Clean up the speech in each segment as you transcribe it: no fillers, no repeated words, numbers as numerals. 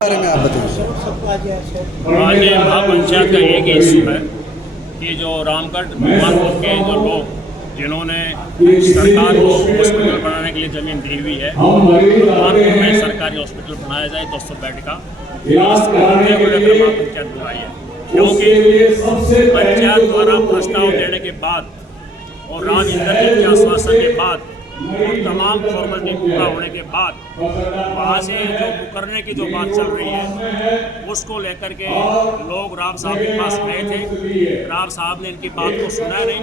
बारे में आप बताइए। आज ये महापंचायत का एक इशू है कि जो रामगढ़ भगवानपुर के जो लोग जिन्होंने सरकार को हॉस्पिटल बनाने के लिए ज़मीन दी हुई है, भगवानपुर में सरकारी हॉस्पिटल बनाया जाए 200 बेड का, पंचायत बुलाई है। क्योंकि पंचायत द्वारा प्रस्ताव देने के बाद और राम इंद्रजीत के आश्वासन के बाद और तमाम फॉर्मेलिटी पूरा होने के बाद वहाँ से जो मुकरने की जो बात चल रही है उसको लेकर के लोग राम साहब के पास गए थे। राम साहब ने इनकी बात को सुना नहीं,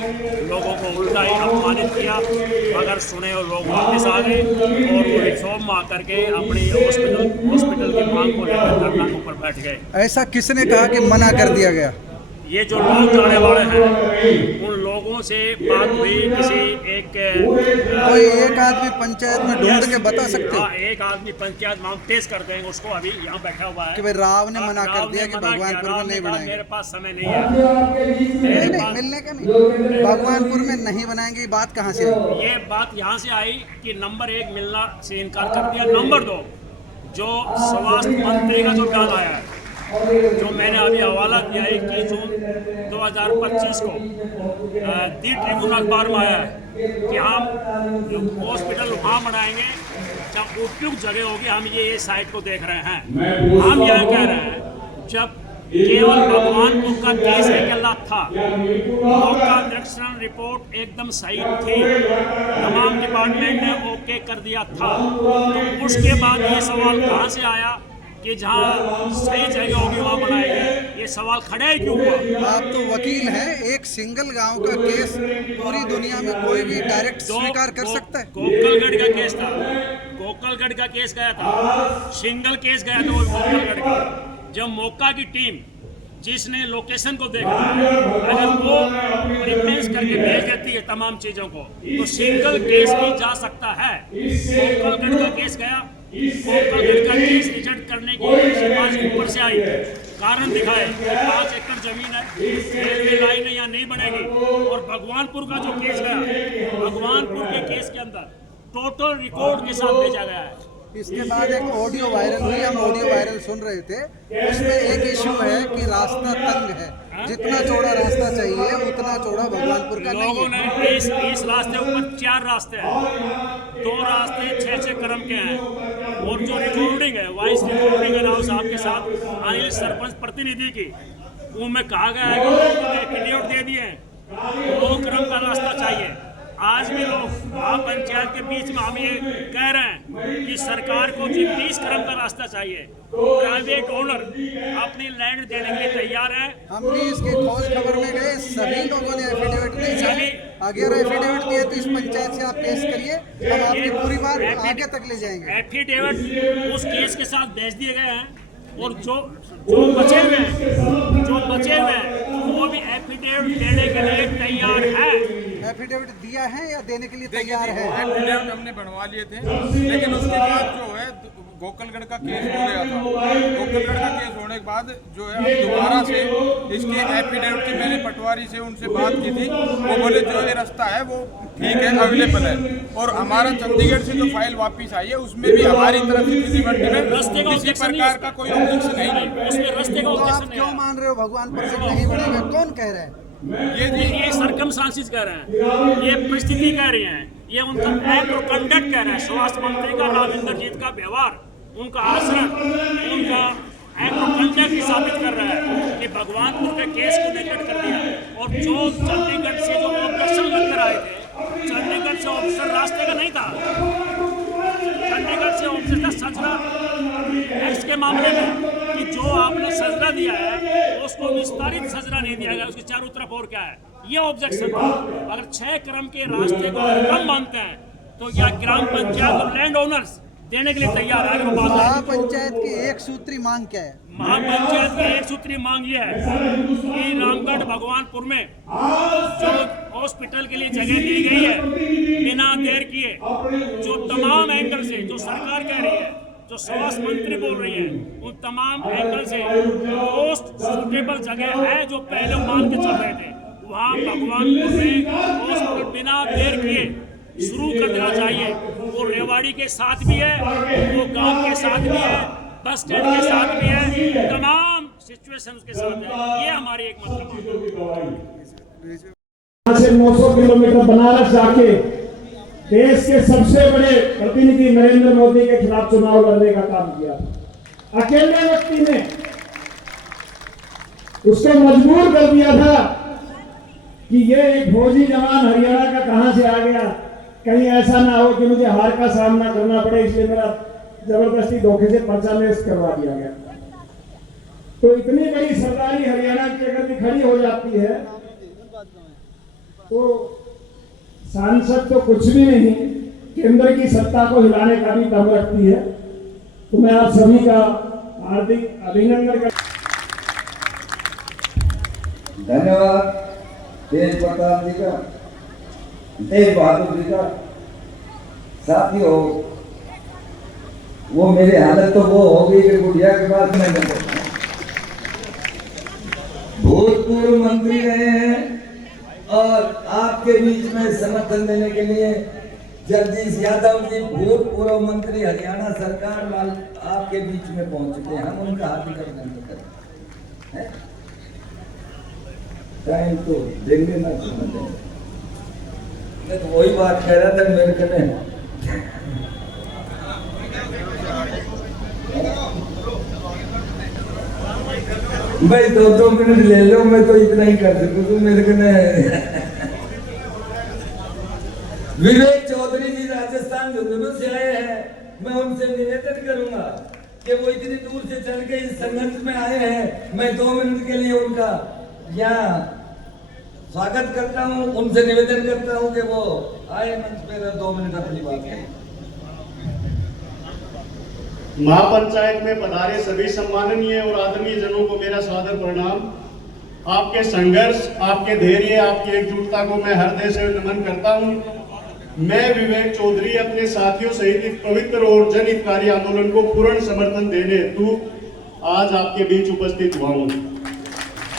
लोगों को उल्टा ही अपमानित किया। अगर सुने और लोग वापस आ गए और वो रिफॉर्म में आकर के अपनी हॉस्पिटल की मांग को लेकर धरना के ऊपर बैठ गए। ऐसा किसने कहा कि मना कर दिया गया? ये जो लोग जाने वाले हैं उन लोगों से बात हुई। किसी एक कोई एक आदमी पंचायत में ढूंढ के बता सकते हो? एक आदमी पंचायत नाम तेज कर देंगे उसको, अभी यहाँ बैठा हुआ है कि भाई राव ने मना कर दिया कि भगवानपुर में नहीं बनाएंगे। मेरे पास समय नहीं है। नहीं मिलने का नहीं, भगवानपुर में नहीं बनाएंगे। ये बात कहाँ से आई? ये बात यहाँ से आई कि नंबर 1 मिलना से इनकार कर दिया। नंबर 2 जो स्वास्थ्य मंत्री का जो बयान आया है, जो मैंने अभी हवाला किया 21 जून 2025 को दी ट्रिब्यून अखबार में आया है कि हम जो हॉस्पिटल वहाँ बनाएंगे जब उपयुक्त जगह होगी। हम ये साइट को देख रहे हैं। हम यह कह रहे हैं जब केवल भगवानपुर का केस अकेला था, मौका निरीक्षण रिपोर्ट एकदम सही थी, तमाम डिपार्टमेंट ने ओके कर दिया था, तो उसके बाद ये सवाल कहाँ से आया कि जहाँ सही जगह होगी वहाँ बनाएंगे? ये सवाल खड़ा ही क्यों हुआ? आप तो वकील हैं, एक सिंगल गांव का केस पूरी दुनिया में कोई भी डायरेक्ट स्वीकार कर सकता है? गोकलगढ़ का केस था, गोकलगढ़ का केस गया था, सिंगल केस गया था वो गोकलगढ़ का। जब मौका की टीम जिसने लोकेशन को देखा अगर वो रिप्लेस करके भेज देती है तमाम चीज़ों को, तो सिंगल केस भी जा सकता है। गोकलगढ़ का केस गया, गोकलगढ़ का केस रिजेक्ट करने की सिफारिश ऊपर से आई, कारण दिखाए 5 एकड़ जमीन है, रेलवे लाइन यहाँ नहीं बनेगी। और भगवानपुर का जो केस गया, भगवानपुर के केस के अंदर टोटल रिकॉर्ड के साथ भेजा गया है। इसके बाद एक ऑडियो वायरल हुई, हम ऑडियो वायरल सुन रहे थे। उसमें एक इशू है कि रास्ता तंग है, जितना चौड़ा रास्ता चाहिए उतना चौड़ा भगवानपुर का नहीं लोगों है। ने इस रास्ते ऊपर 4 रास्ते हैं, 2 रास्ते 6-6 क्रम के हैं। और जो रिकॉर्डिंग है, वॉइस रिकॉर्डिंग है राव साहब के साथ अनिल सरपंच प्रतिनिधि की, उनमें कहा गया है कि लोगों ने एफिडेविट दे दिए हैं 2 क्रम का रास्ता चाहिए। आज भी लोग पंचायत के बीच में हम ये कह रहे हैं कि सरकार को 30 क्रम का रास्ता चाहिए। प्राइवेट ओनर अपनी लैंड देने के लिए तैयार है। हम भी इसकी खोज खबर में गए, सभी लोगों ने एफिडेविट नहीं चाहिए। अगर एफिडेविट दिए तो इस पंचायत से आप पेश करिए, हम आपकी पूरी बात आगे तक ले जाएंगे। एफिडेविट उस केस के साथ भेज दिए गए हैं और जो बचे हुए हैं वो भी एफिडेविट देने के लिए तैयार है। एफिडेविट दिया है या देने के लिए तैयार है? एफिडेविट हमने बनवा लिए थे, लेकिन उसके बाद जो है गोकलगढ़ का केस हो गया था। गोकलगढ़ का केस होने के बाद जो है हम दोबारा से इसके एफिडेविट की मैंने पटवारी से उनसे बात की थी। वो बोले जो ये रास्ता है वो ठीक है, अवेलेबल है। और हमारा चंडीगढ़ से जो फाइल वापस आई है उसमें भी हमारी तरफ से किसी प्रकार का कोई ऑब्जेक्शन नहीं। उसमें रास्ते का तो आप ऑब्जेक्शन क्यों नहीं मान रहे हो भगवानपुर से नहीं बनेगा? कौन कह रहा है? ये सर्कमस्टांसेस कह रहे हैं, ये परिस्थिति कह रही है, ये उनका एक्ट और कंडक्ट कह रहे हैं। स्वास्थ्य मंत्री का राम इंद्रजीत का व्यवहार, उनका आचरण, उनका एक्ट और कंडक्ट साबित कर रहा है कि भगवानपुर के केस को नेगलेक्ट कर दिया। और जो चंडीगढ़ से जो ऑब्जेक्शन लेकर आए थे, चंडीगढ़ से ऑब्जेक्शन रास्ते का नहीं था, चंडीगढ़ से ऑब्जेक्शन सजरा एक्ट के मामले में कि जो आपने सजरा दिया है उसको विस्तारित सजरा नहीं दिया गया, उसके चारों तरफ और क्या है, ये ऑब्जेक्शन था। अगर 6 क्रम के रास्ते को कम मानते हैं तो या ग्राम पंचायत और लैंड ओनर्स देने के लिए तैयार है। महापंचायत की एक सूत्री मांग क्या है? महापंचायत की एक सूत्री मांग ये है कि रामगढ़ भगवानपुर में जो हॉस्पिटल के लिए जगह दी गई है बिना देर किए, जो तमाम एंगल से जो सरकार कह रही है, जो स्वास्थ्य मंत्री बोल रही है, उन तमाम एंगल से मोस्ट सूटेबल जगह है जो पहले मान के चल रहे थे, वहाँ भगवानपुर में हॉस्पिटल बिना देर किए शुरू कर देना चाहिए। वो रेवाड़ी के साथ भी है, वो गांव के साथ भी है, बस स्टैंड के साथ भी है, तमाम सिचुएशन उसके साथ है। ये हमारी एक मतलब से 900 किलोमीटर बनारस जाके देश के सबसे बड़े प्रतिनिधि नरेंद्र मोदी के खिलाफ चुनाव लड़ने का काम किया। अकेले व्यक्ति ने उसको मजबूर कर दिया था कि ये एक फौजी जवान हरियाणा का कहां से आ गया, कहीं ऐसा ना हो कि मुझे हार का सामना करना पड़े, इसलिए मेरा जबरदस्ती धोखे से पर्चा में करवा दिया गया। तो इतनी बड़ी सरदारी हरियाणा की अगर भी खड़ी हो जाती है तो सांसद तो कुछ भी नहीं, केंद्र की सत्ता को हिलाने का भी दम रखती है। तो मैं आप सभी का हार्दिक अभिनंदन करता हूं। धन्यवाद तेज प्रताप जी का, तेज बहादुर जी का। साथियों, वो मेरी हालत तो वो हो गई कि गुड़िया के पास मैं भूतपूर्व मंत्री रहे हैं और आपके बीच में समर्थन देने के लिए जगदीश यादव जी भूतपूर्व मंत्री हरियाणा सरकार वाल आपके बीच में पहुंच चुके हैं। हम उनका हार्दिक अभिनंदन करते हैं। टाइम तो देंगे ना, मैं तो वही बात कह रहा था मेरे को नहीं। भाई 2-2 मिनट ले लो, मैं तो इतना ही कर सकूं, तो मेरे को विवेक चौधरी जी राजस्थान झुंझुनू से आए हैं। मैं उनसे निवेदन करूंगा कि वो इतनी दूर से चल के इस संघर्ष में आए हैं, मैं 2 मिनट के लिए उनका यहाँ स्वागत करता हूं। उनसे निवेदन करता हूं कि वो आए मंच पे 2 मिनट अपनी बात करें। महापंचायत में पधारे सभी सम्माननीय और आदरणीय जनों को मेरा सादर प्रणाम। आपके संघर्ष, आपके धैर्य, आपकी एकजुटता को मैं हृदय से नमन करता हूं। मैं विवेक चौधरी अपने साथियों सहित इस पवित्र और जनहितकारी आंदोलन को पूर्ण समर्थन देने हेतु आज आपके बीच उपस्थित हुआ हूं।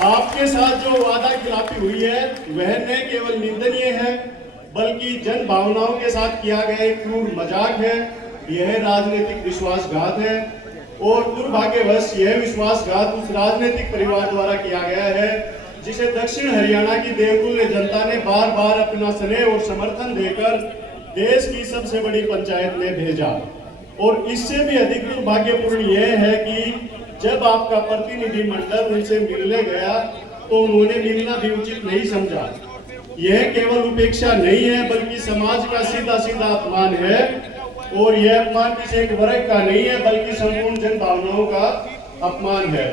आपके साथ जो वादा खिलाफी हुई है वह न केवल निंदनीय है बल्कि जन भावनाओं के साथ किया गया एक क्रूर मजाक है। यह राजनीतिक विश्वासघात है और दुर्भाग्यवश यह विश्वासघात उस राजनीतिक परिवार द्वारा किया गया है जिसे दक्षिण हरियाणा की देवतुल्य जनता ने बार बार अपना स्नेह और समर्थन देकर देश की सबसे बड़ी पंचायत में भेजा। और इससे भी अधिक दुर्भाग्यपूर्ण यह है कि जब आपका प्रतिनिधिमंडल उनसे मिलने गया तो उन्होंने मिलना भी उचित नहीं समझा। यह केवल उपेक्षा नहीं है बल्कि समाज का सीधा सीधा अपमान है। और यह अपमान किसी एक वर्ग का नहीं है बल्कि संपूर्ण जन भावनाओं का अपमान है।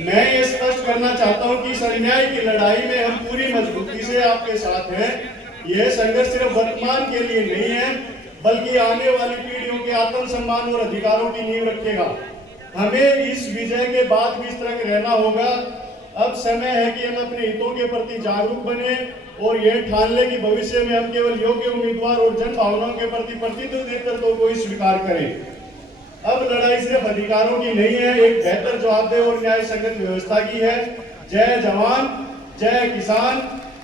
मैं ये स्पष्ट करना चाहता हूं कि इस अन्याय की लड़ाई में हम पूरी मजबूती से आपके साथ हैं। यह संघर्ष सिर्फ वर्तमान के लिए नहीं है बल्कि आने वाली पीढ़ियों के आत्मसम्मान और अधिकारों की नींव रखेगा। हमें इस विजय के बाद भी इस तरह रहना होगा। अब समय है कि हम अपने हितों के प्रति जागरूक बने और यह ठान ले कि भविष्य में हम केवल योग्य उम्मीदवार और जन भावनाओं के प्रति प्रतिनिधित्व को ही स्वीकार करें। अब लड़ाई सिर्फ अधिकारों की नहीं है, एक बेहतर जवाबदेह और न्याय संगत व्यवस्था की है। जय जवान, जय किसान,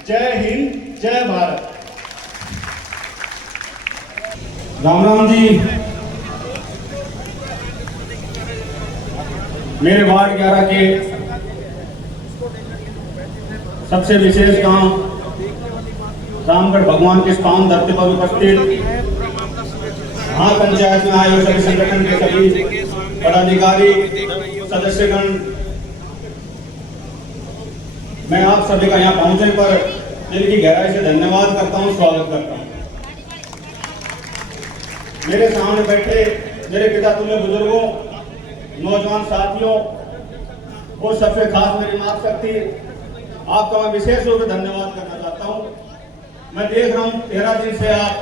जय हिंद, जय भारत। राम राम जी। मेरे वार्ड 11 के सबसे विशेष गांव रामगढ़ भगवान के स्थान धरती पर उपस्थित महापंचायत में आए हुए सभी संगठन के सभी पदाधिकारी, सदस्यगण, मैं आप सभी का यहाँ पहुंचने पर दिल की गहराई से धन्यवाद करता हूँ, स्वागत करता हूँ। मेरे सामने बैठे मेरे पिता तुल्य बुजुर्गों, नौजवान साथियों और सबसे खास मेरी मातृशक्ति, आपका मैं विशेष रूप से धन्यवाद करना चाहता हूं। मैं देख रहा हूं 13 दिन से आप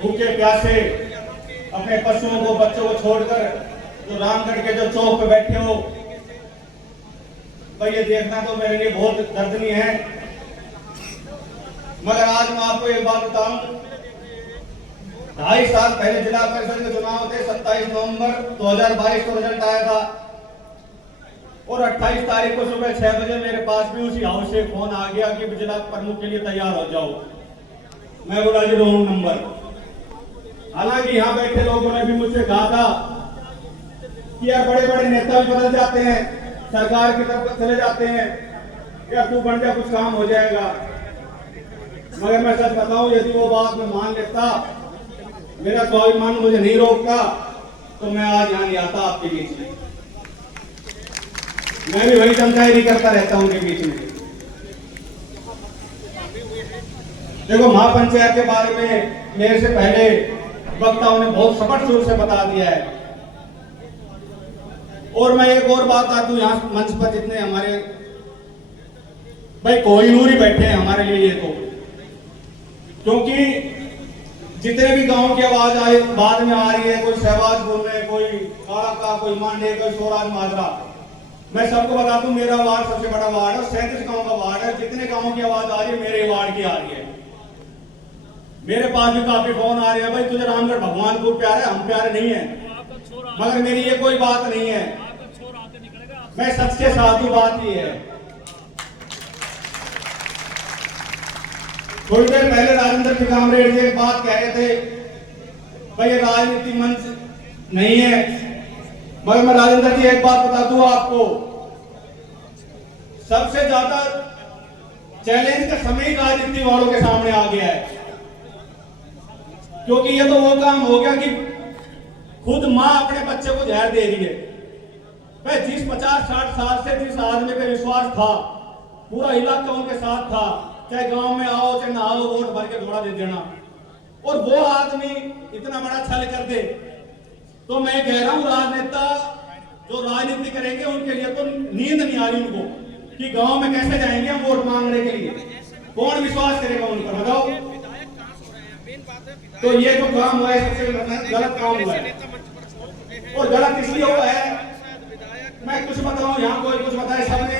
भूखे प्यासे अपने पशुओं को, बच्चों को छोड़कर जो रामगढ़ के जो चौक पे बैठे हो, भाई ये देखना तो मेरे लिए बहुत दर्दनीय है। मगर आज मैं आपको एक बात बताऊं, 2.5 साल पहले जिला परिषद के चुनाव थे। 27 नवंबर 2022 को रिजल्ट आया था और 28 तारीख को सुबह 6 बजे मेरे पास भी उसी हाउस से फोन आ गया कि जिला प्रमुख के लिए तैयार हो जाओ। मैं बोला जी रॉन्ग नंबर। हालांकि यहाँ बैठे लोगों ने भी मुझसे कहा था कि यार बड़े बड़े नेता भी बदल जाते हैं, सरकार की तरफ चले जाते हैं, यार तू बन जा कुछ काम हो जाएगा। मगर मैं सच बताऊं, यदि वो बात मैं मान लेता, मेरा स्वाभिमान मुझे नहीं रोकता, तो मैं आज यहाँ नहीं आता आपके बीच में। मैं भी वही चमचागिरी करता रहता हूं उनके बीच में। देखो, महापंचायत के बारे में मेरे से पहले वक्ताओं ने बहुत स्पष्ट रूप से बता दिया है। और मैं एक और बात आज दूं, यहाँ मंच पर जितने हमारे भाई कोहिनूर ही बैठे हैं हमारे लिए, ये तो क्योंकि जितने भी गांव की आवाज आए बाद में आ रही है, कोई सहवाज बोल रहे, कोई काला का, कोई मांडे, कोई सोराज माजरा, मैं सबको बता दूं, मेरा वार्ड सबसे बड़ा वार्ड है, 37 गांव का वार्ड है। जितने गांवों की आवाज आ रही है मेरे वार्ड की आ रही है। मेरे पास भी काफी फोन आ रहे हैं, भाई तुझे रामगढ़ भगवानपुर प्यारा है, हम प्यारे नहीं है। मगर मेरी ये कोई बात नहीं है, मैं सच के साथ हूं, बात ये है। थोड़ी देर पहले राजेंद्र टिकामरेड जी एक बात कह रहे थे, भाई ये राजनीति मंच नहीं है। मगर मैं राजेंद्र जी एक बात बता दूं आपको, सबसे ज्यादा चैलेंज का समय राजनीति वालों के सामने आ गया है। क्योंकि ये तो वो काम हो गया कि खुद मां अपने बच्चे को जहर दे रही है। भाई जिस 50-60 साल से जिस आदमी पे विश्वास था, पूरा इलाका उनके साथ था, चाहे गांव में आओ चाहे ना आओ, वोट भर के घोड़ा दे देना, और वो आदमी इतना बड़ा छल कर दे, तो मैं कह रहा हूं राजनेता जो राजनीति करेंगे उनके लिए तो नींद नहीं आ रही उनको कि गांव में कैसे जाएंगे हम वोट मांगने के लिए। कौन विश्वास करेगा उन पर, बताओ। तो ये जो काम हुआ है सबसे गलत काम हुआ है, और गलत इसलिए हुआ है, मैं कुछ बताऊं, यहाँ कोई कुछ बताए, सबने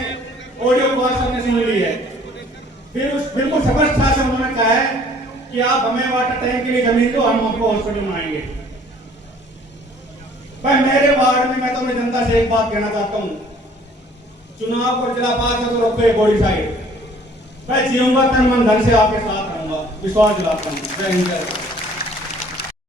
ऑडियो कॉल सबने सुन ली है। फिर उस बिल्कुल स्पष्टता से उन्होंने कहा है कि आप हमें वाटर टैंक के लिए जमीन दो, हम आपको हॉस्पिटल बनाएंगे। भाई मेरे वार्ड में मैं तो अपनी जनता से एक बात कहना चाहता हूँ, चुनाव पर जिला पास है तो रोको बॉडी साइड, मैं जीऊंगा तन मन धन से आपके साथ रहूंगा, विश्वास दिलाता हूँ। जय हिंद।